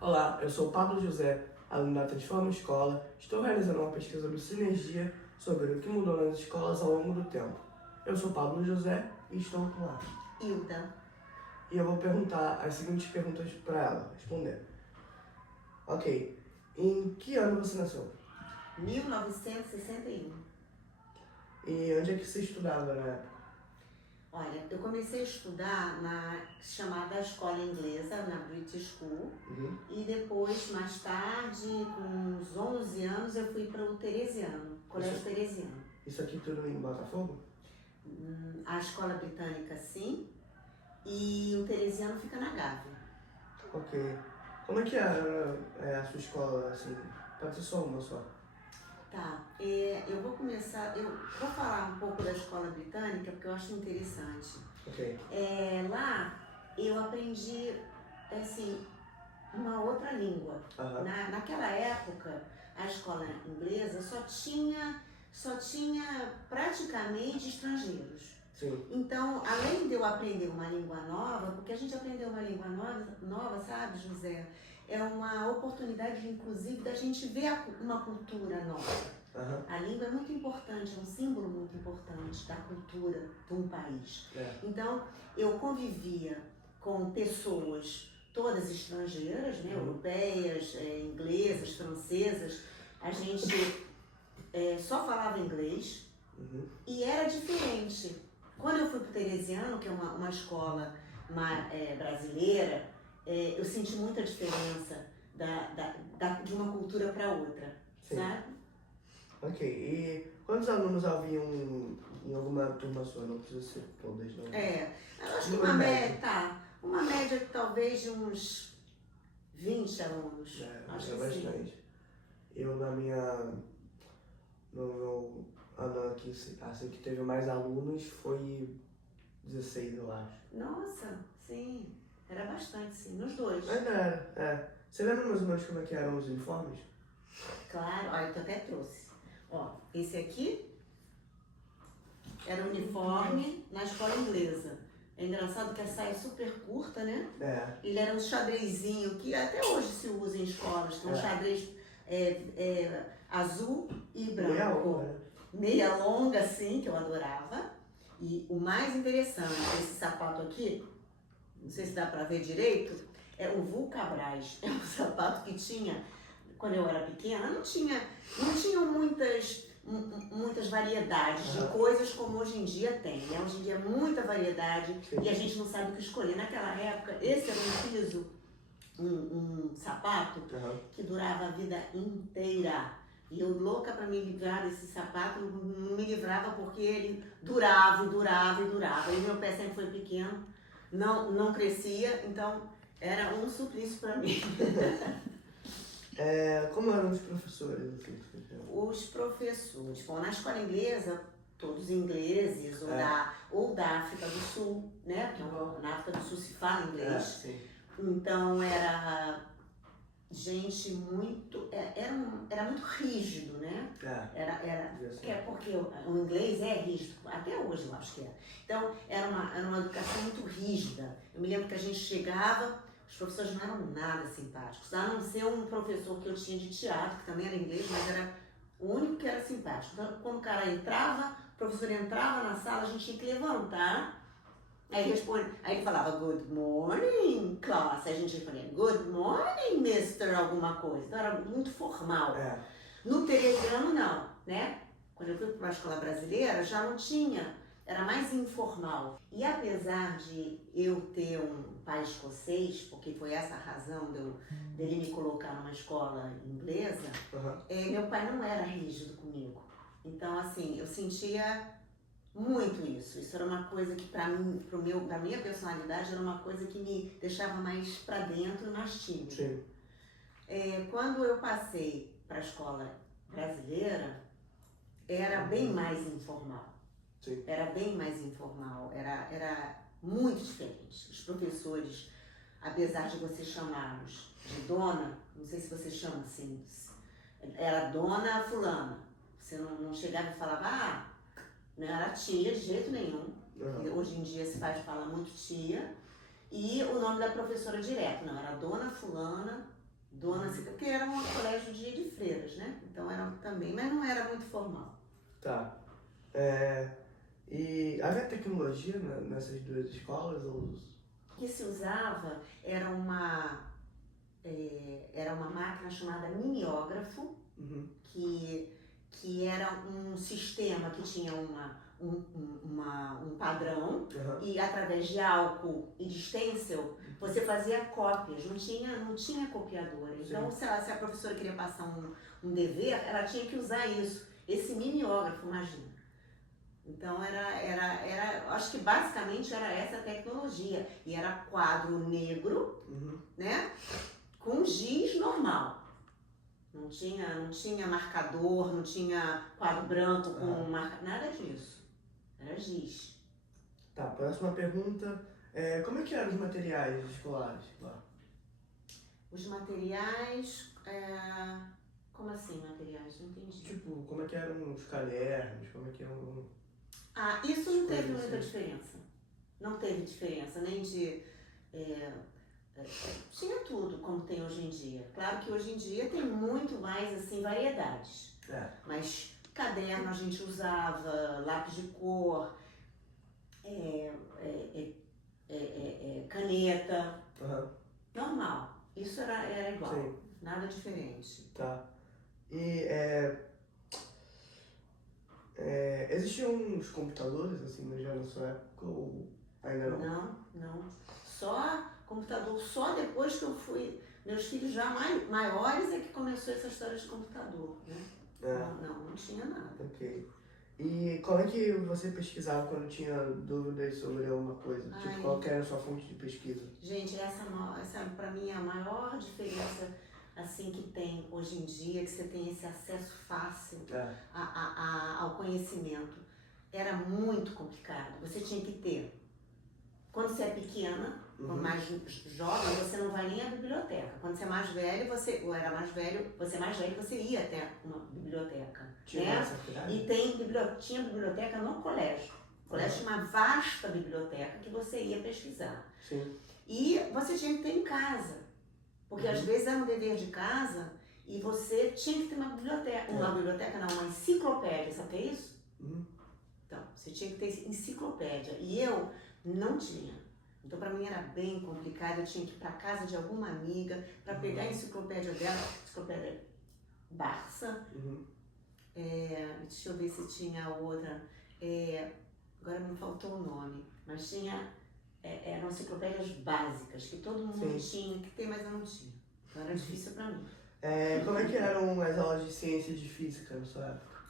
Olá, eu sou Pablo José, aluno da Transforma Escola. Estou realizando uma pesquisa sobre sinergia sobre o que mudou nas escolas ao longo do tempo. Eu sou Pablo José e estou com a Hilda. E eu vou perguntar as seguintes perguntas para ela responder. Ok, em que ano você nasceu? 1961. E onde é que você estudava na época? Olha, eu comecei a estudar na chamada escola inglesa, na British School, e depois, mais tarde, com uns 11 anos, eu fui para o Teresiano, Colégio Teresiano. Isso aqui tudo em Botafogo? A escola britânica, sim, e o Teresiano fica na Gávea. Ok. Como é que é a sua escola, assim? Pode ser só uma só. Tá, eu vou falar um pouco da escola britânica porque eu acho interessante. Ok. Lá eu aprendi, assim, uma outra língua. Naquela época, a escola inglesa só tinha praticamente estrangeiros. Sim. Então, além de eu aprender uma língua nova, porque a gente aprender uma língua nova, sabe, José? É uma oportunidade, inclusive, da gente ver uma cultura nova. A língua é muito importante, é um símbolo muito importante da cultura de um país. Então, eu convivia com pessoas todas estrangeiras, né? Europeias, inglesas, francesas. A gente só falava inglês e era diferente. Quando eu fui para o Teresiano, que é uma escola brasileira, eu senti muita diferença de uma cultura para outra, sabe? Ok, e quantos alunos haviam em alguma turma sua? Não precisa ser todas, não. Eu acho que uma média talvez de uns 20 alunos. Acho que bastante. sim. Eu no meu ano aqui, assim que teve mais alunos, foi 16, eu acho. Nossa, sim. Era bastante, sim, nos dois. Ainda era, Você lembra mais ou menos como é que eram os uniformes? Claro, olha, eu até trouxe. Ó, esse aqui era o uniforme na escola inglesa. É engraçado que a saia é super curta, né? Ele era um xadrezinho que até hoje se usa em escolas. Então, xadrez azul e branco. Meia longa, assim, que eu adorava. E o mais interessante, esse sapato aqui, não sei se dá pra ver direito, é o Vulcabras. É um sapato que tinha, quando eu era pequena, não tinham muitas variedades de coisas como hoje em dia tem, né? Hoje em dia é muita variedade e a gente não sabe o que escolher. Naquela época, esse era um piso, um sapato que durava a vida inteira. E eu louca para me livrar desse sapato, não me livrava porque ele durava e durava e durava. E meu pé sempre foi pequeno, não crescia, então era um suplício para mim. Como eram os professores? Os professores, bom, na escola inglesa, todos ingleses, ou da África do Sul, né? Porque na África do Sul se fala inglês. Então era gente muito. Era muito rígido, né? Porque o inglês é rígido, até hoje eu acho que é. Então era uma educação muito rígida. Eu me lembro que a gente chegava. Os professores não eram nada simpáticos, a não ser um professor que eu tinha de teatro, que também era inglês, mas era o único que era simpático. Então, quando o cara entrava, o professor entrava na sala, a gente tinha que levantar, aí ele falava, good morning, class, aí a gente respondia, good morning, mister, alguma coisa. Então, era muito formal. No Teresiano, não, né? Quando eu fui para a escola brasileira, já não tinha, era mais informal. E apesar de eu ter um pai escocês, porque foi essa a razão dele me colocar numa escola inglesa, meu pai não era rígido comigo. Então, assim, eu sentia muito isso. Isso era uma coisa que pra minha personalidade, era uma coisa que me deixava mais pra dentro e mais tímida. Quando eu passei para a escola brasileira, era bem mais informal. Era bem mais informal, era muito diferente. Os professores, apesar de você chamá-los de dona, não sei se você chama assim, era dona fulana. Você não chegava e falava, não era tia de jeito nenhum. Hoje em dia se fala muito tia. E o nome da professora direto, não, era dona fulana, Dona Cida, porque era um colégio de freiras, né? Então era também, mas não era muito formal. Tá. E havia tecnologia nessas duas escolas? Ou... O que se usava era uma máquina chamada mimeógrafo, que era um sistema que tinha um padrão e através de álcool e de stencil você fazia cópias, não tinha copiadora. Então, se a professora queria passar um dever, ela tinha que usar esse mimeógrafo, imagina. Então, acho que basicamente era essa a tecnologia. E era quadro negro, né? Com giz normal. Não tinha marcador, não tinha quadro branco com nada disso. Era giz. Tá, próxima pergunta. Como é que eram os materiais escolares lá? Os materiais... Como assim materiais? Não entendi. Tipo, como é que eram os cadernos? Como é que eram... Isso não teve muita diferença. Não teve diferença, nem de... tinha tudo como tem hoje em dia. Claro que hoje em dia tem muito mais assim variedades. Mas caderno a gente usava, lápis de cor, caneta, normal. Isso era igual, sim. Nada diferente. Tá. E existiam uns computadores assim já na sua época ou ainda não? Não. Só computador, só depois que eu fui, meus filhos já maiores é que começou essa história de computador, né? Não tinha nada. Ok. E como é que você pesquisava quando tinha dúvidas sobre alguma coisa? Tipo, qual que era a sua fonte de pesquisa? Gente, essa pra mim é a maior diferença assim que tem hoje em dia, que você tem esse acesso fácil ao conhecimento. Era muito complicado. Você tinha que ter. Quando você é pequena, mais jovem, você não vai nem à biblioteca. Quando você é mais velho, você é mais velho, você ia até uma biblioteca. Tinha E tinha biblioteca no colégio. O colégio tinha uma vasta biblioteca que você ia pesquisar. Sim. E você tinha que ter em casa. Porque às vezes era um dever de casa e você tinha que ter uma biblioteca. Uma enciclopédia, sabe o que é isso? Então, você tinha que ter enciclopédia. E eu não tinha. Então, para mim era bem complicado. Eu tinha que ir para casa de alguma amiga para pegar a enciclopédia dela, enciclopédia Barça. Deixa eu ver se tinha outra. Agora me faltou o nome, mas tinha. Eram enciclopédias básicas que todo mundo tinha que ter, mas eu não tinha. Então era difícil para mim. Como é que eram as aulas de ciência e de física na sua época?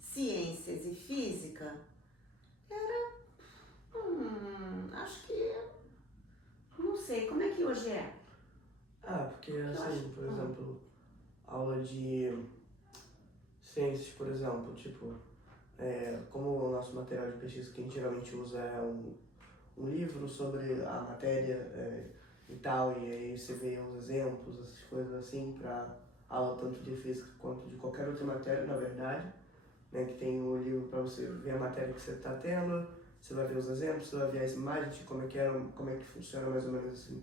Ciências e física era. Acho que. Não sei, como é que hoje é? Porque assim, por exemplo, aula de ciências, por exemplo, tipo, como o nosso material de pesquisa que a gente geralmente usa é um livro sobre a matéria e tal, e aí você vê uns exemplos, essas coisas assim, para aula tanto de física quanto de qualquer outra matéria, na verdade, né, que tem o livro para você ver a matéria que você está tendo, você vai ver os exemplos, você vai ver as imagens de como é que funciona mais ou menos assim,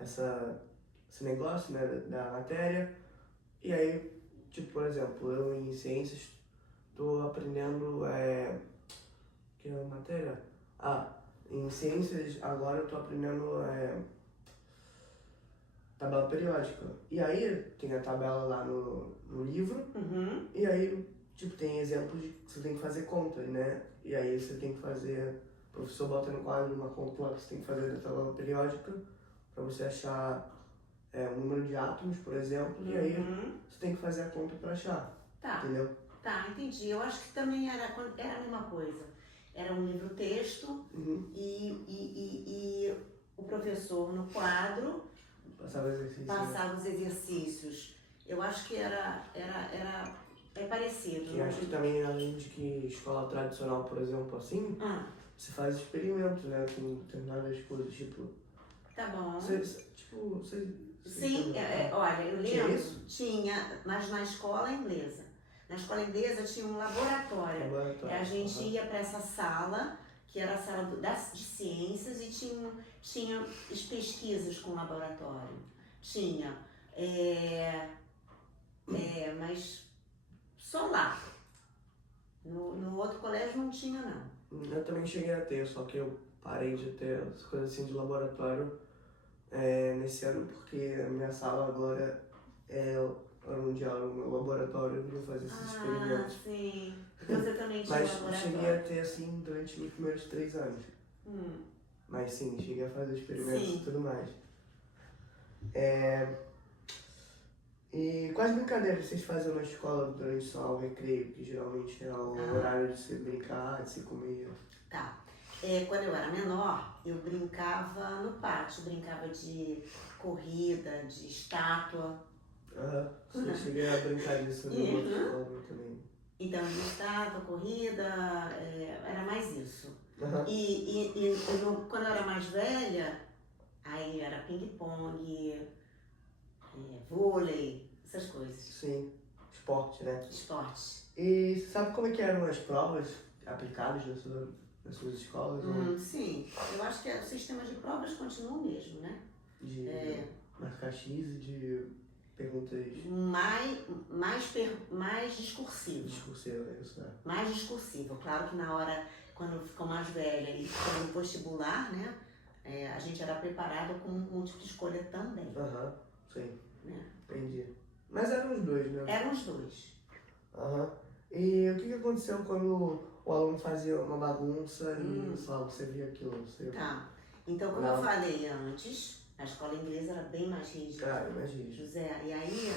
esse negócio, né, da matéria. E aí, tipo, por exemplo, eu em ciências estou aprendendo, que é a matéria? Em ciências agora eu estou aprendendo tabela periódica. E aí tem a tabela lá no livro, e aí, tipo, tem exemplos de que você tem que fazer conta, né? E aí você tem que fazer, o professor bota no quadro uma conta lá que você tem que fazer da tabela periódica para você achar o número de átomos, por exemplo, e aí você tem que fazer a conta para achar. Tá. Entendeu? Tá, entendi. Eu acho que também era a mesma coisa. Era um livro-texto e o professor no quadro passava os exercícios. Eu acho que é parecido. E acho que também, além de que escola tradicional, por exemplo, assim, você faz experimentos, né, com determinadas coisas, tipo... Tá bom. Sim, olha, eu lembro, tinha, mas na escola inglesa. Na escola inglesa tinha um laboratório. A gente ia para essa sala que era a sala de ciências e tinha as pesquisas com laboratório. Tinha, mas só lá. No outro colégio não tinha, não. Eu também cheguei a ter, só que eu parei de ter as coisas assim de laboratório nesse ano, porque a minha sala agora era onde era o meu laboratório, onde eu fazia esses experimentos. Ah, sim. Você também tinha Mas laboratório? cheguei a ter assim durante os primeiros 3 anos. Mas sim, cheguei a fazer experimentos e tudo mais. E quais brincadeiras vocês faziam na escola durante só o recreio, que geralmente é o horário de se brincar, de se comer? Tá. Quando eu era menor, eu brincava no pátio, brincava de corrida, de estátua. Sim, cheguei a brincar disso no outro escola também. Então, de estátua, corrida, era mais isso. E quando eu era mais velha, aí era ping-pong, vôlei, essas coisas. Sim, esporte, né? Esporte. E você sabe como é que eram as provas aplicadas nas suas escolas? Sim, eu acho que o sistema de provas continua o mesmo, né? De marcar X e de perguntas... Mais discursivo. Discursivo, é isso, né? Mais discursivo. Claro que na hora, quando ficou mais velha e foi no vestibular, né? A gente era preparado com múltipla escolha também. Sim. Né? Entendi. Mas eram os dois, né? Eram os dois. E o que aconteceu quando o aluno fazia uma bagunça e só você via aquilo? Tá. Então, como eu falei antes, a escola inglesa era bem mais rígida. Mais rígida. José, e aí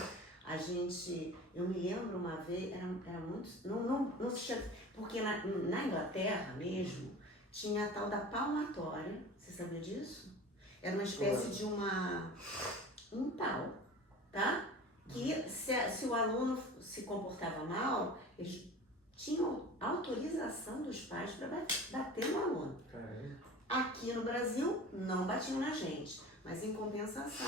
eu me lembro uma vez, era muito, não se chama, porque na Inglaterra mesmo, tinha a tal da palmatória, você sabia disso? Era uma espécie de um pau, tá? Que se o aluno se comportava mal, eles tinham autorização dos pais para bater no aluno. Caramba. Aqui no Brasil, não batiam na gente, mas em compensação,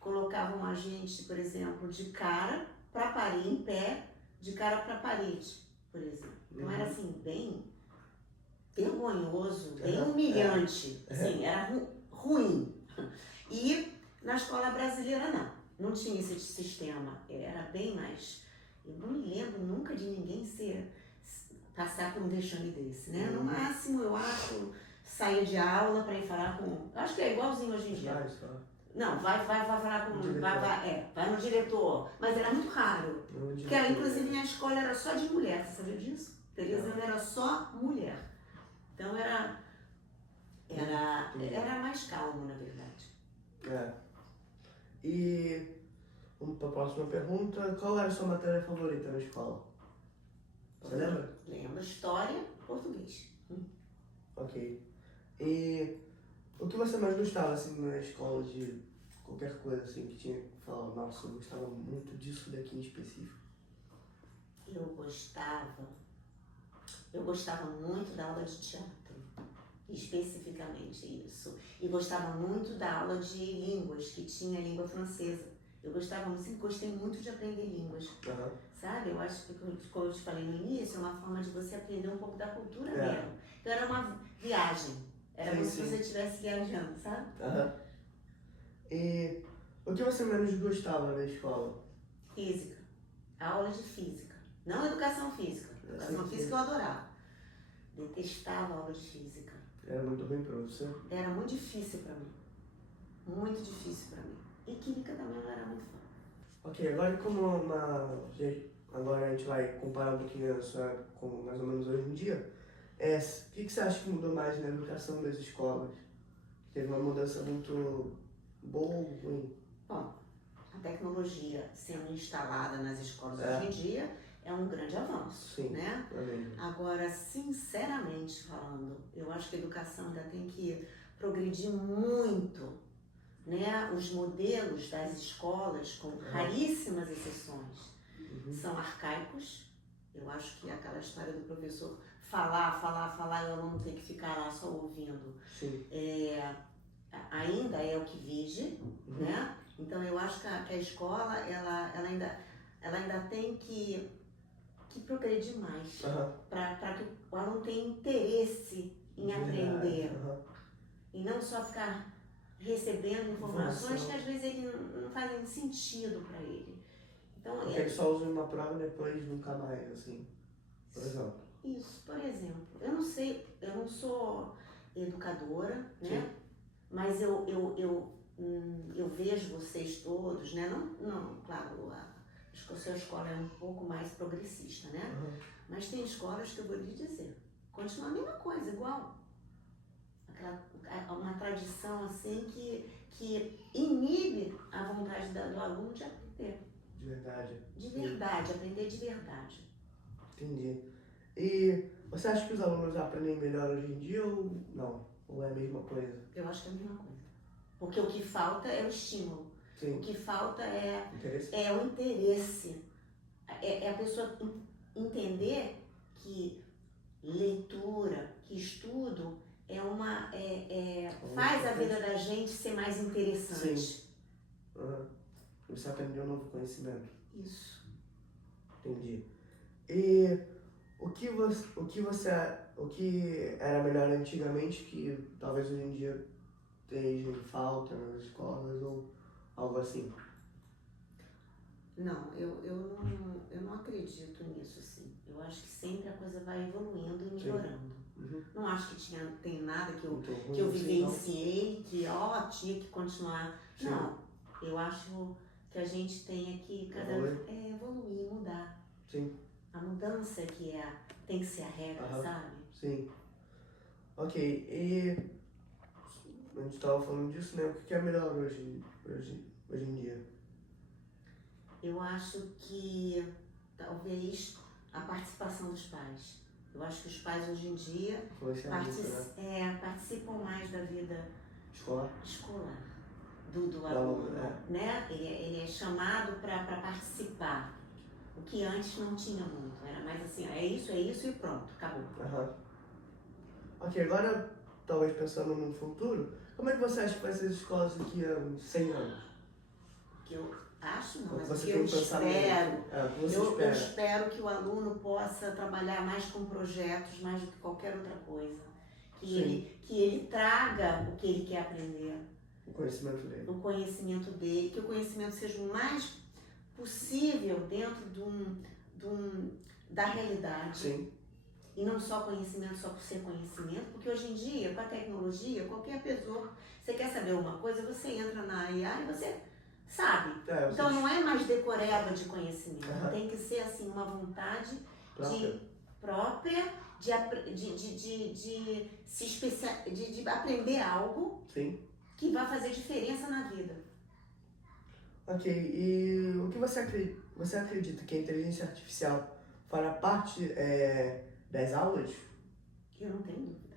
colocavam a gente, por exemplo, de cara para parede, em pé, de cara para parede, por exemplo. Então era assim, bem vergonhoso, bem humilhante, assim, era ruim. E na escola brasileira não tinha esse sistema, era bem mais... Eu não me lembro nunca de ninguém passar por um vexame desse, né? No máximo, eu acho, sair de aula para ir falar com... Eu acho que é igualzinho hoje em dia. Não, vai falar com... Vai no diretor. Mas era muito raro. Porque, inclusive, minha escola era só de mulher, você sabia disso? Teresina era só mulher. Então, era mais calmo, na verdade. E, vamos para a próxima pergunta. Qual era a sua matéria favorita na escola? Você lembra? Lembro. História, português. Ok. E o que você mais gostava, assim, na escola de qualquer coisa, assim, que tinha que falar, nossa, eu gostava muito disso daqui em específico? Eu gostava muito da aula de teatro, especificamente isso. E gostava muito da aula de línguas, que tinha língua francesa. Eu sempre gostei muito de aprender línguas. Sabe? Eu acho que, como eu te falei no início, é uma forma de você aprender um pouco da cultura mesmo. Então era uma viagem. Era como se você estivesse viajando, sabe? E o que você menos gostava da escola? Física. A aula de física. Não educação física. Educação física eu adorava. Detestava a aula de física. Era muito ruim pra você? Era muito difícil pra mim. Muito difícil pra mim. E química também não era muito fã. Ok, agora agora a gente vai comparar um pouquinho com mais ou menos hoje em dia. O que você acha que mudou mais na educação das escolas? Teve uma mudança muito boa ou ruim? Bom, a tecnologia sendo instalada nas escolas hoje em dia é um grande avanço. Sim, né? Agora, sinceramente falando, eu acho que a educação ainda tem que progredir muito. Né? Os modelos das escolas, com raríssimas exceções, são arcaicos. Eu acho que aquela história do professor falar, e o aluno tem que ficar lá só ouvindo, ainda é o que vige, né? Então eu acho que a escola ela ainda tem que que progredir mais, Aham. para que o aluno tenha interesse em aprender. E não só ficar recebendo informações que às vezes ele não fazem sentido para ele. Então, Porque ele só usa uma prova e depois nunca mais, assim, por exemplo. Isso, por exemplo. Eu não sei, eu não sou educadora, né? Sim. Mas eu vejo vocês todos, né? Não, claro, acho que a sua escola é um pouco mais progressista, né? Mas tem escolas que eu vou lhe dizer, continua a mesma coisa, igual. Uma tradição assim que inibe a vontade do aluno de aprender. De verdade. De verdade, aprender de verdade. Entendi. E você acha que os alunos aprendem melhor hoje em dia ou não? Ou é a mesma coisa? Eu acho que é a mesma coisa. Porque o que falta é o estímulo. Sim. O que falta é Interesse? o interesse. É a pessoa entender que leitura, que estudo faz a vida da gente ser mais interessante. Sim. Você aprendeu um novo conhecimento. Isso. Entendi. E o que era melhor antigamente que talvez hoje em dia esteja em falta nas escolas ou algo assim? Não, eu não acredito nisso, assim. Eu acho que sempre a coisa vai evoluindo e melhorando. Não acho que tem nada que eu vivenciei, que tinha que continuar. Sim. Não, eu acho que a gente tem que evoluir, mudar. Sim. A mudança tem que ser a regra, sabe? Sim. Ok, e a gente estava falando disso, né? O que é melhor hoje em dia? Eu acho que talvez a participação dos pais. Eu acho que os pais hoje em dia participam mais da vida escolar do aluno, né? Ele é chamado para participar, o que antes não tinha muito. Era mais assim, é isso e pronto, acabou. Ok, agora talvez pensando no futuro, como é que você acha que vai ser as escolas daqui a 100 anos? Que eu acho não, mas você que tem eu espero. Eu espero que o aluno possa trabalhar mais com projetos, mais do que qualquer outra coisa. Que ele traga o que ele quer aprender. O conhecimento dele. Que o conhecimento seja o mais possível dentro da realidade. Sim. E não só conhecimento, só por ser conhecimento, porque hoje em dia, com a tecnologia, qualquer pessoa, você quer saber uma coisa, você entra na IA e você sabe. Então não é mais decoreba de conhecimento, tem que ser assim uma vontade própria de aprender algo que vai fazer diferença na vida. Ok, e o que você acredita que a inteligência artificial fará parte das aulas? Eu não tenho dúvida.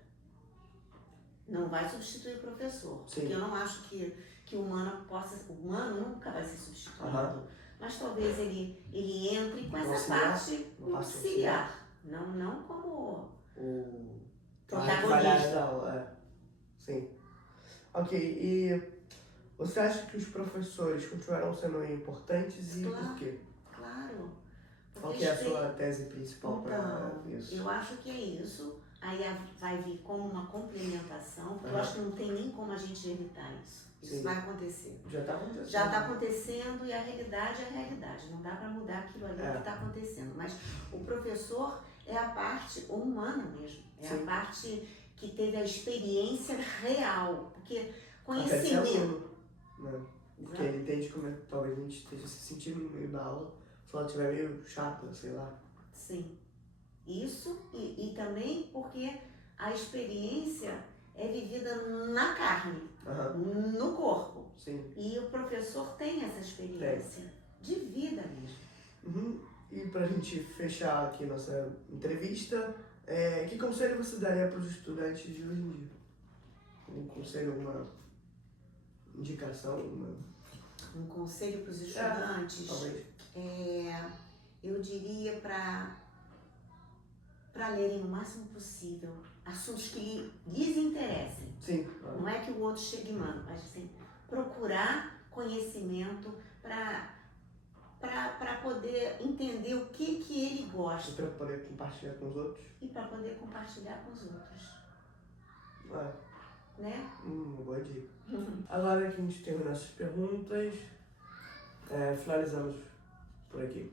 Não vai substituir o professor. Sim. Porque eu não acho que o humano nunca vai ser substituído. Mas talvez ele entre com essa parte auxiliar. Não como o protagonista. Sim. Ok, e você acha que os professores continuarão sendo importantes e por quê? Claro. Qual que é a sua tese principal para isso? Eu acho que é isso. Aí vai vir como uma complementação, porque eu acho que não tem nem como a gente evitar isso. Isso vai acontecer. Já está acontecendo. Já está acontecendo e a realidade é a realidade. Não dá para mudar aquilo ali que está acontecendo. Mas o professor é a parte humana mesmo. É a parte que teve a experiência real. Porque conhecimento... Porque ele entende como talvez a gente esteja se sentindo no meio da aula, se ela estiver meio chata, sei lá. Sim. Isso e também porque a experiência é vivida na carne, no corpo. Sim. E o professor tem essa experiência de vida mesmo. E pra gente fechar aqui nossa entrevista, que conselho você daria para os estudantes de hoje em dia? Um conselho, uma indicação? Um conselho para os estudantes? Talvez. Eu diria para lerem o máximo possível assuntos que lhes interessem. Sim. Não é que o outro chegue mano, mas assim, procurar conhecimento para para poder entender o que ele E gosta pra poder compartilhar com os outros. e para poder compartilhar com os outros, É, né? uma boa dica. Agora que a gente terminou essas perguntas, finalizamos por aqui.